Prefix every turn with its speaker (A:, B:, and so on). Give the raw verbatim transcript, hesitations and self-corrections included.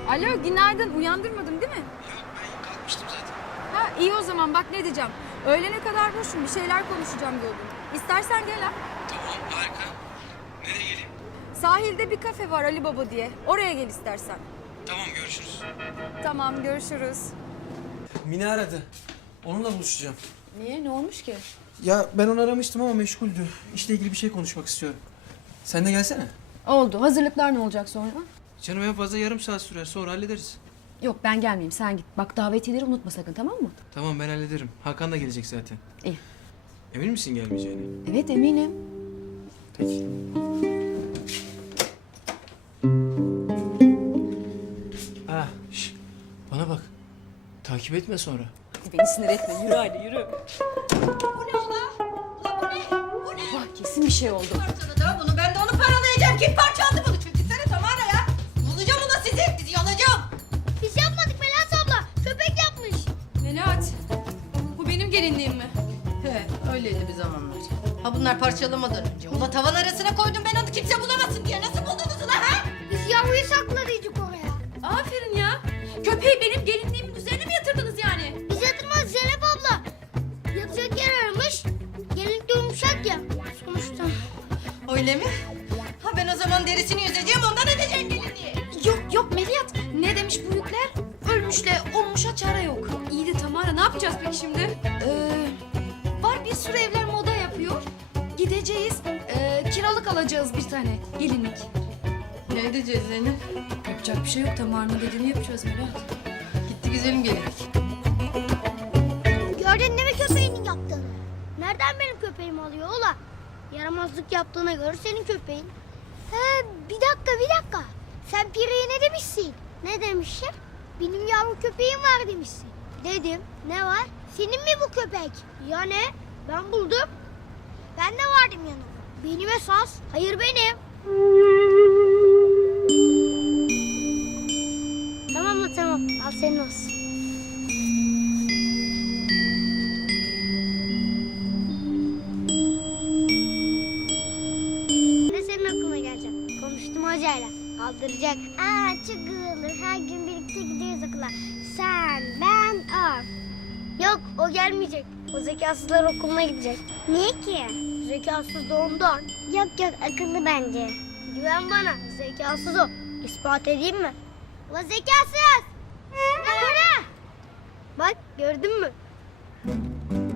A: Alo, günaydın. Uyandırmadım değil mi?
B: Yok, ben kalkmıştım zaten.
A: Ha, iyi o zaman. Bak ne diyeceğim. Öğlene kadar boşum. Bir şeyler konuşacağım diyordum. İstersen gel ha.
B: Tamam, harika. Nereye geleyim?
A: Sahilde bir kafe var Ali Baba diye. Oraya gel istersen.
B: Tamam, görüşürüz.
A: Tamam, görüşürüz.
C: Mine aradı. Onunla buluşacağım.
A: Niye? Ne olmuş ki?
C: Ya ben onu aramıştım ama meşguldü. İşle ilgili bir şey konuşmak istiyorum. Sen de gelsene.
D: Oldu. Hazırlıklar ne olacak sonra?
C: Canım en fazla yarım saat sürer. Sonra hallederiz.
D: Yok ben gelmeyeyim sen git. Bak davetiyeleri unutma sakın tamam mı?
C: Tamam ben hallederim. Hakan da gelecek zaten.
D: İyi.
C: Emin misin gelmeyeceğine?
D: Evet eminim.
C: Peki. Ah, şş, bana bak. Takip etme sonra.
D: Hadi beni sinir etme. Yürü hadi yürü.
E: Bu ne ola? Ulan bu ne? Bu ne?
D: Bak kesin bir şey oldu.
E: Parçaladı ha bunu. Ben de onu paralayacağım. Kim parçaladı bunu? Çekilsene Tamara ya. Yolacağım ulan sizi. Sizi yolacağım.
F: Biz yapmadık Melahat abla. Köpek yapmış.
A: Melahat, bu benim gelinliğim mi?
E: He öyleydi bir zamanlar. Ha bunlar parçalamadan önce. Ula tavan arasına koydum ben onu kimse bulamasın diye. Nasıl buldunuz ulan ha?
F: Biz yavruyu sakladıydık oraya.
A: Aferin ya. Köpeği benim gelinliğimin üzerine mi yatırdınız yani?
F: Biz yatırmadık Zeynep abla. Yatacak yer aramış. Gelinlik de yumuşak ya. Sonuçta.
E: Öyle mi? Ha ben o zaman derisini yüzeceğim ondan edeceğim gelinliği.
A: Yok yok Melihat. Ne demiş büyükler? Ölmüşle olmuşa çare yok. İyi de Tamara ne yapacağız peki şimdi? Ee, var bir sürü evler moda yapıyor. Gideceğiz. ee, kiralık alacağız bir tane gelinlik.
E: Ne edeceğiz Zeynep?
A: Yapacak bir şey yok. Tamara'nın dediğini yapacağız Melihat.
E: Gitti güzelim gelinlik.
F: Gördün değil mi köpeğinin yaptığını? Nereden benim köpeğimi alıyor ola? Yaramazlık yaptığına göre senin köpeğin. He, bir dakika bir dakika. Sen Pire'ye ne demişsin? Ne demişim? Benim yavru köpeğim var demişsin. Dedim. Ne var? Senin mi bu köpek? Ya ne? Ben buldum. Ben de vardım yanına. Benim esas. Hayır benim. Tamam mı tamam. Al senin olsun. Ne senin aklına gelecek? Konuştum hocayla. Aldıracak. Aa çok güzel olur. Her gün birlikte gideriz okula. Sen, ben, o. Yok o gelmeyecek. O zekasızlar okuluna gidecek. Niye ki? Zekasız da ondan. Yok yok akıllı bence. Güven bana. Zekasız o. İspat edeyim mi? Ulan zekasız! Ne böyle? Bak gördün mü?